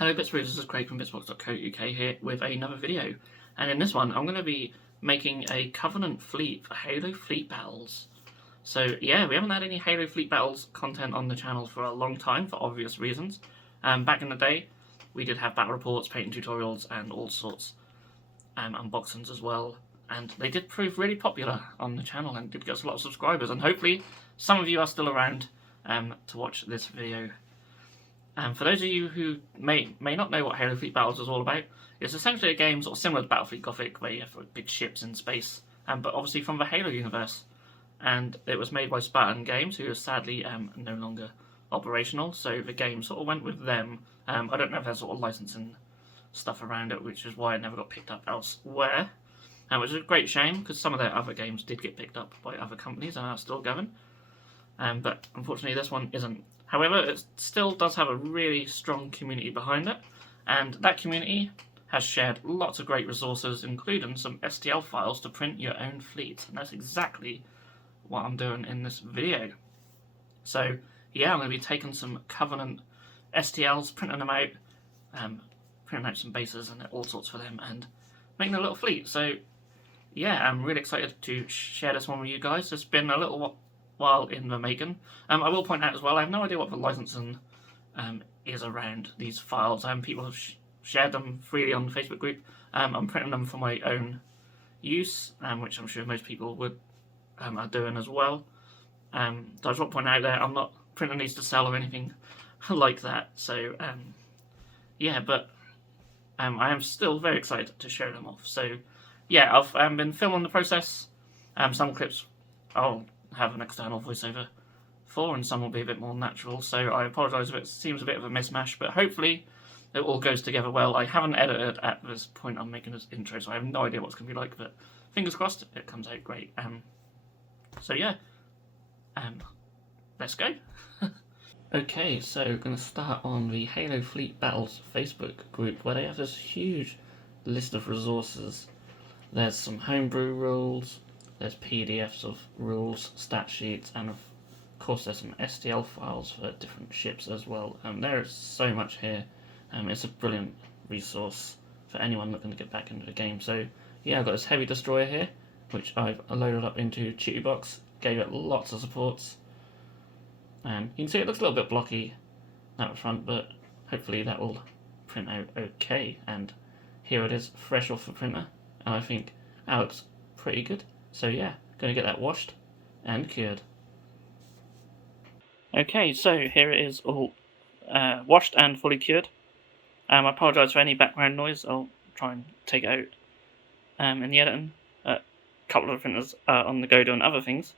Hello Bitzbox, this is Craig from Bitzbox.co.uk here with another video, and in this one I'm going to be making a Covenant fleet for Halo Fleet Battles. So yeah, we haven't had any Halo Fleet Battles content on the channel for a long time for obvious reasons. Back in the day we did have battle reports, painting tutorials and all sorts, unboxings as well, and they did prove really popular on the channel and did get us a lot of subscribers, and hopefully some of you are still around to watch this video. For those of you who may not know what Halo Fleet Battles is all about, it's essentially a game sort of similar to Battlefleet Gothic, where you have big ships in space, but obviously from the Halo universe. And it was made by Spartan Games, who are sadly no longer operational, so the game sort of went with them. I don't know if there's sort of licensing stuff around it, which is why it never got picked up elsewhere, which is a great shame, because some of their other games did get picked up by other companies and are still going. But unfortunately this one isn't. However, it still does have a really strong community behind it, and that community has shared lots of great resources, including some STL files to print your own fleet, and that's exactly what I'm doing in this video. So yeah, I'm going to be taking some Covenant STLs, printing them out, printing out some bases and all sorts for them, and making a little fleet. So yeah, I'm really excited to share this one with you guys. It's been a little while in the making. I will point out as well, I have no idea what the licensing is around these files. People have shared them freely on the Facebook group. I'm printing them for my own use, which I'm sure most people would are doing as well. So I just want to point out there, I'm not printing these to sell or anything like that. So yeah, but I am still very excited to show them off. So yeah, I've been filming the process. Some clips I'll have an external voiceover for, and some will be a bit more natural, so I apologise if it seems a bit of a mismatch, but hopefully it all goes together well. I haven't edited at this point I'm making this intro, so I have no idea what it's going to be like, but fingers crossed it comes out great. So yeah, let's go. Okay, so we're going to start on the Halo Fleet Battles Facebook group, where they have this huge list of resources. There's some homebrew rules, there's PDFs of rules, stat sheets, and of course there's some STL files for different ships as well. There is so much here. It's a brilliant resource for anyone looking to get back into the game. So yeah, I've got this heavy destroyer here, which I've loaded up into Bitzbox, gave it lots of supports. And you can see it looks a little bit blocky out front, but hopefully that will print out okay. And here it is, fresh off the printer, and I think that looks pretty good. So yeah, going to get that washed and cured. Okay, so here it is all washed and fully cured. I apologise for any background noise, I'll try and take it out in the editing. A couple of the printers are on the go doing other things.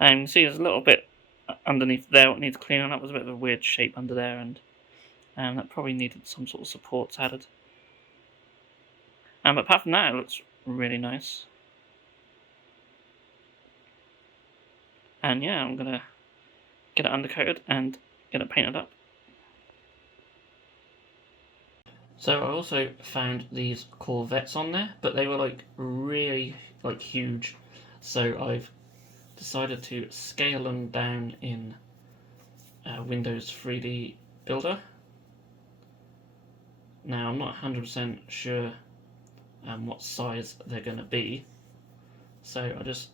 And you can see there's a little bit underneath there what needs cleaning up. There's a bit of a weird shape under there, and that probably needed some sort of supports added. But apart from that, it looks really nice. And yeah, I'm going to get it undercoated and get it painted up. So I also found these Corvettes on there, but they were really huge. So I've decided to scale them down in Windows 3D Builder. Now I'm not 100% sure what size they're going to be, so I just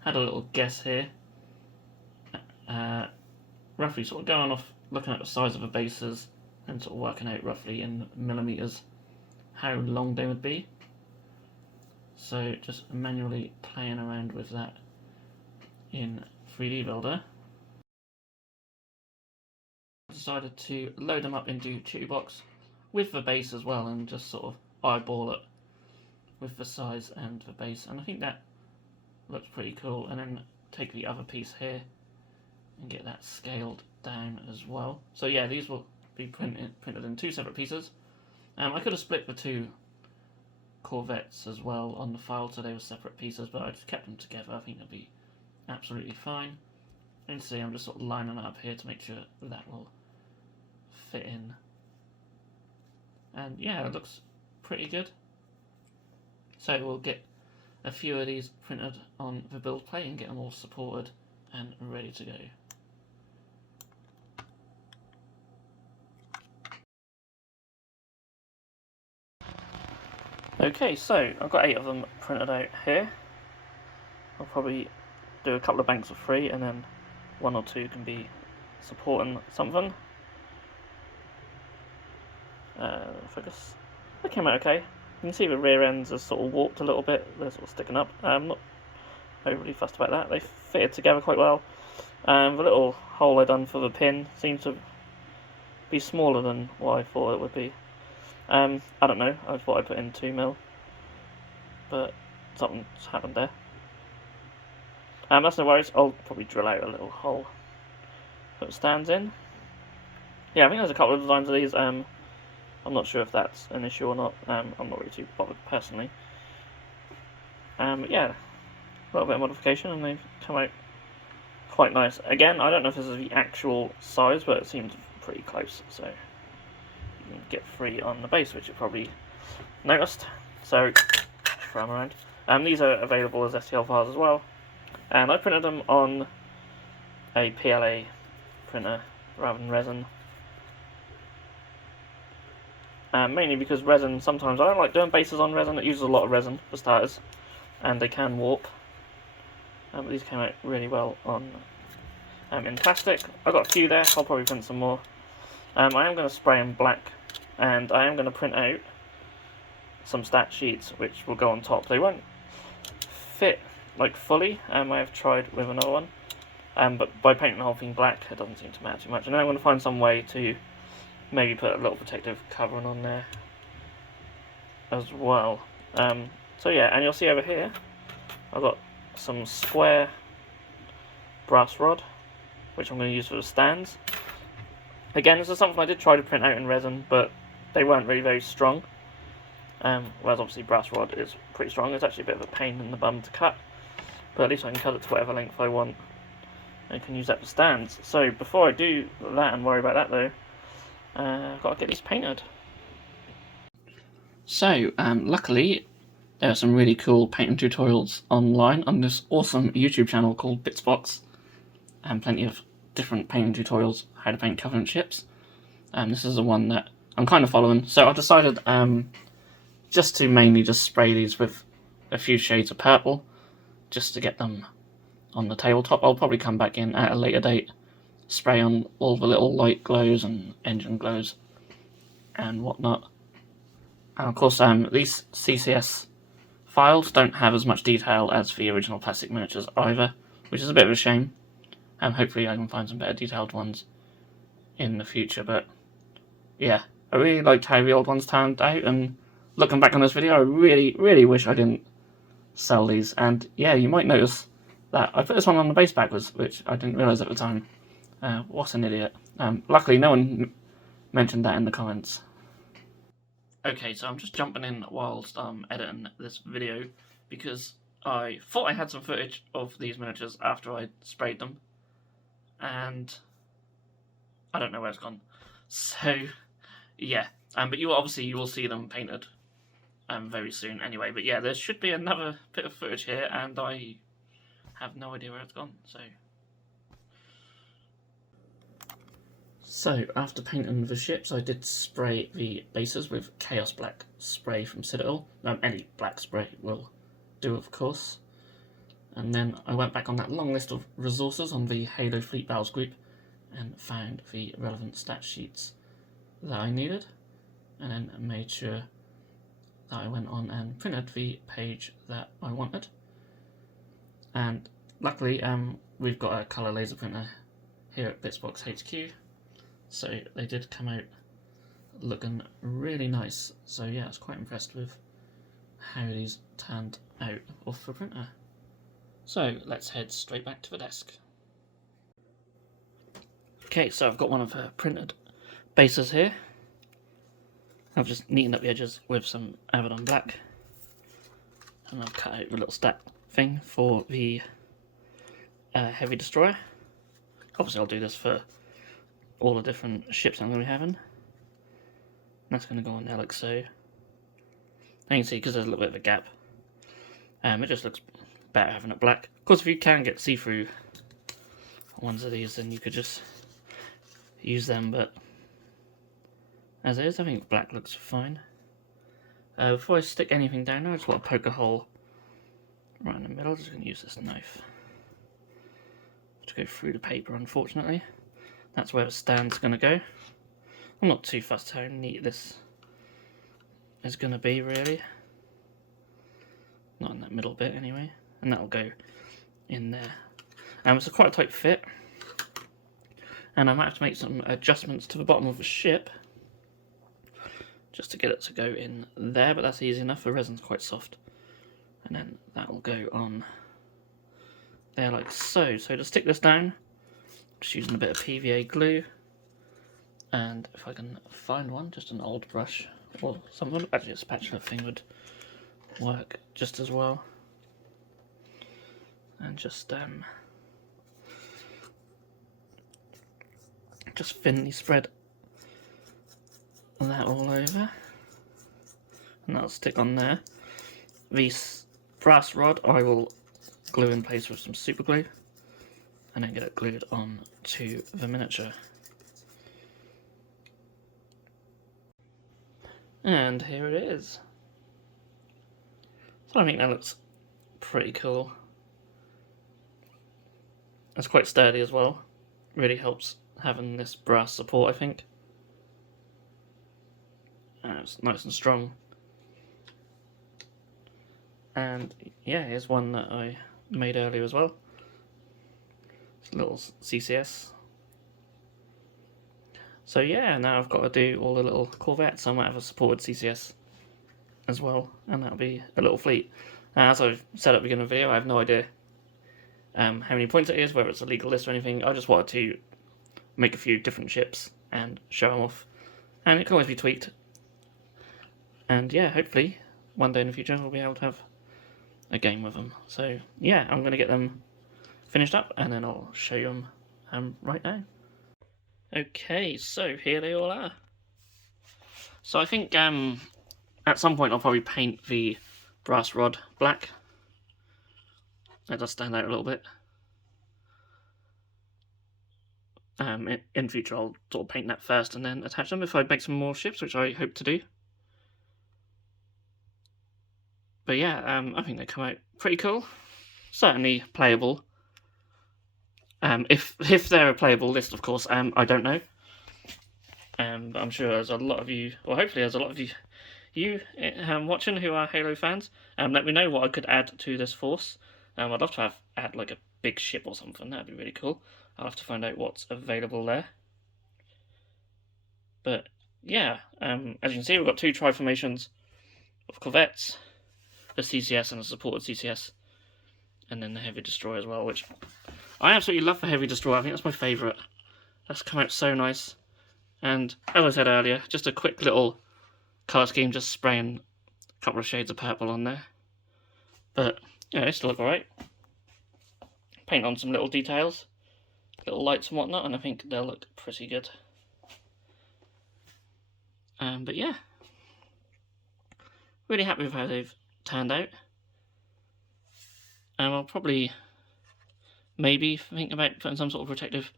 had a little guess here. Roughly sort of going off looking at the size of the bases and sort of working out roughly in millimeters how long they would be. So just manually playing around with that in 3D Builder. I decided to load them up into Bitzbox with the base as well, and just sort of eyeball it with the size and the base, and I think that looks pretty cool. And then take the other piece here and get that scaled down as well. So yeah, these will be printed in two separate pieces. I could have split the two Corvettes as well on the file so they were separate pieces, but I just kept them together. I think they'll be absolutely fine. You can see I'm just sort of lining it up here to make sure that will fit in. And yeah, it looks pretty good. So we'll get a few of these printed on the build plate and get them all supported and ready to go. Okay, so I've got 8 of them printed out here. I'll probably do a couple of banks of 3 and then 1 or 2 can be supporting something. Focus. That came out okay. You can see the rear ends are sort of warped a little bit, they're sort of sticking up. I'm not overly fussed about that, they fitted together quite well. The little hole I done for the pin seems to be smaller than what I thought it would be. I don't know, I thought I put in 2mm, but something's happened there. That's no worries, I'll probably drill out a little hole, put stands in. Yeah, I think there's a couple of designs of these, I'm not sure if that's an issue or not, I'm not really too bothered personally. But yeah, a little bit of modification and they've come out quite nice. Again, I don't know if this is the actual size, but it seems pretty close, so you can get 3 on the base, which you probably noticed, so throw them around. These are available as STL files as well, and I printed them on a PLA printer rather than resin. Mainly because resin, sometimes I don't like doing bases on resin, it uses a lot of resin for starters, and they can warp. But these came out really well on in plastic. I've got a few there, I'll probably print some more. I am going to spray in black, and I am going to print out some stat sheets which will go on top. They won't fit like fully, I have tried with another one, but by painting the whole thing black it doesn't seem to matter too much. And then I'm going to find some way to maybe put a little protective covering on there as well. So yeah, and you'll see over here I've got some square brass rod which I'm going to use for the stands. Again, this is something I did try to print out in resin, but they weren't really very strong. Whereas obviously brass rod is pretty strong. It's actually a bit of a pain in the bum to cut, but at least I can cut it to whatever length I want and can use that for stands. So before I do that and worry about that though, I've got to get these painted. So luckily there are some really cool painting tutorials online on this awesome YouTube channel called Bitzbox, and plenty of different painting tutorials, how to paint Covenant ships. And this is the one that I'm kind of following. So I've decided just to mainly just spray these with a few shades of purple, just to get them on the tabletop. I'll probably come back in at a later date, spray on all the little light glows and engine glows and whatnot. And of course these CCS files don't have as much detail as the original plastic miniatures either, which is a bit of a shame. Hopefully I can find some better detailed ones in the future, but yeah, I really liked how the old ones turned out, and looking back on this video I really wish I didn't sell these. And yeah, you might notice that I put this one on the base backwards, which I didn't realise at the time. What an idiot. Luckily no one mentioned that in the comments. Okay, so I'm just jumping in whilst I'm editing this video because I thought I had some footage of these miniatures after I sprayed them, and I don't know where it's gone. So yeah, but you will see them painted very soon anyway. But yeah, there should be another bit of footage here, and I have no idea where it's gone. So after painting the ships, I did spray the bases with Chaos Black spray from Citadel. Any black spray will do, of course. And then I went back on that long list of resources on the Halo Fleet Battles group and found the relevant stat sheets that I needed, and then made sure that I went on and printed the page that I wanted. And luckily we've got a colour laser printer here at Bitzbox HQ, so they did come out looking really nice. So yeah, I was quite impressed with how these turned out off the printer. So let's head straight back to the desk. Okay, so I've got one of her printed bases here. I've just neatened up the edges with some Avedon black, and I've cut out the little stat thing for the heavy destroyer. Obviously I'll do this for all the different ships I'm going to be having. That's going to go on there like so. And you can see, because there's a little bit of a gap, it just looks better having it black. Of course, if you can get see-through ones of these, then you could just use them, but as it is, I think black looks fine. Before I stick anything down there, I just want to poke a hole right in the middle. I'm just going to use this knife to go through the paper, unfortunately. That's where the stand's going to go. I'm not too fussed how neat this is going to be, really. Not in that middle bit, anyway. And that'll go in there. It's a quite a tight fit. And I might have to make some adjustments to the bottom of the ship just to get it to go in there, but that's easy enough. The resin's quite soft. And then that will go on there like so. So to stick this down, just using a bit of PVA glue. And if I can find one, just an old brush or something, actually a spatula thing would work just as well. And just thinly spread that all over, and that'll stick on there. The brass rod I will glue in place with some super glue and then get it glued on to the miniature. And here it is. So I think that looks pretty cool. It's quite sturdy as well. Really helps having this brass support, I think. It's nice and strong. And yeah, here's one that I made earlier as well. It's a little CCS. So yeah, now I've got to do all the little corvettes. I might have a supported CCS as well, and that'll be a little fleet. As I've said at the beginning of the video, I have no idea how many points it is, whether it's a legal list or anything. I just wanted to make a few different ships and show them off, and it can always be tweaked. And yeah, hopefully one day in the future we'll be able to have a game with them. So yeah, I'm going to get them finished up and then I'll show you them right now. Okay, so here they all are. So I think at some point I'll probably paint the brass rod black. That does stand out a little bit. In future I'll sort of paint that first and then attach them if I make some more ships, which I hope to do. But yeah, I think they come out pretty cool. Certainly playable. If they're a playable list, of course, I don't know. But I'm sure there's a lot of you, or hopefully there's a lot of you watching who are Halo fans. Let me know what I could add to this force. I'd love to add like a big ship or something. That'd be really cool. I'll have to find out what's available there. But yeah, as you can see, we've got two tri-formations of corvettes, a CCS and a supported CCS, and then the heavy destroyer as well, which I absolutely love the heavy destroyer. I think that's my favourite. That's come out so nice. And as I said earlier, just a quick little colour scheme, just spraying a couple of shades of purple on there. But yeah, they still look alright. Paint on some little details, little lights and whatnot, and I think they'll look pretty good. But yeah, really happy with how they've turned out. And I'll probably maybe think about putting some sort of protective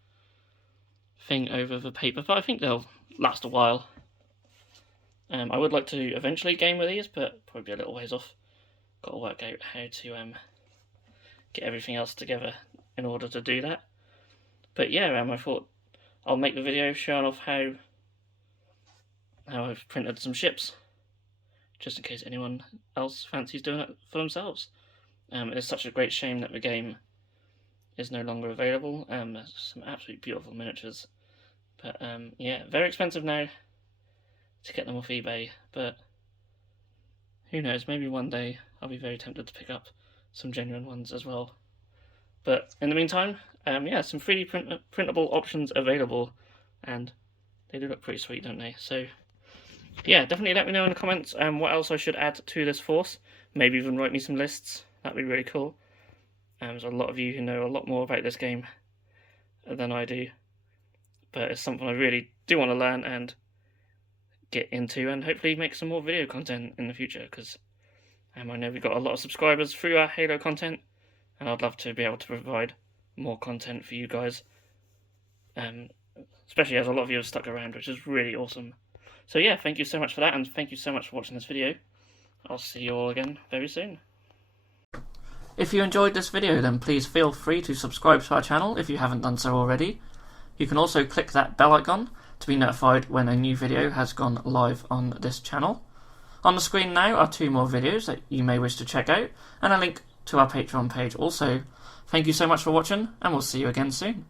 thing over the paper, but I think they'll last a while. I would like to eventually game with these, but probably be a little ways off. Got to work out how to get everything else together in order to do that. But yeah, I thought I'll make the video showing off how I've printed some ships, just in case anyone else fancies doing it for themselves. It's such a great shame that the game is no longer available. There's some absolutely beautiful miniatures, but yeah, very expensive now to get them off eBay, but who knows, maybe one day I'll be very tempted to pick up some genuine ones as well. But in the meantime, yeah, some 3D printable options available, and they do look pretty sweet, don't they? So yeah, definitely let me know in the comments what else I should add to this force. Maybe even write me some lists. That'd be really cool. There's a lot of you who know a lot more about this game than I do, but it's something I really do want to learn and get into, and hopefully make some more video content in the future, because I know we've got a lot of subscribers through our Halo content, and I'd love to be able to provide more content for you guys, especially as a lot of you have stuck around, which is really awesome. So yeah, thank you so much for that, and thank you so much for watching this video. I'll see you all again very soon. If you enjoyed this video, then please feel free to subscribe to our channel if you haven't done so already. You can also click that bell icon to be notified when a new video has gone live on this channel. On the screen now are 2 more videos that you may wish to check out, and a link to our Patreon page also. Thank you so much for watching, and we'll see you again soon.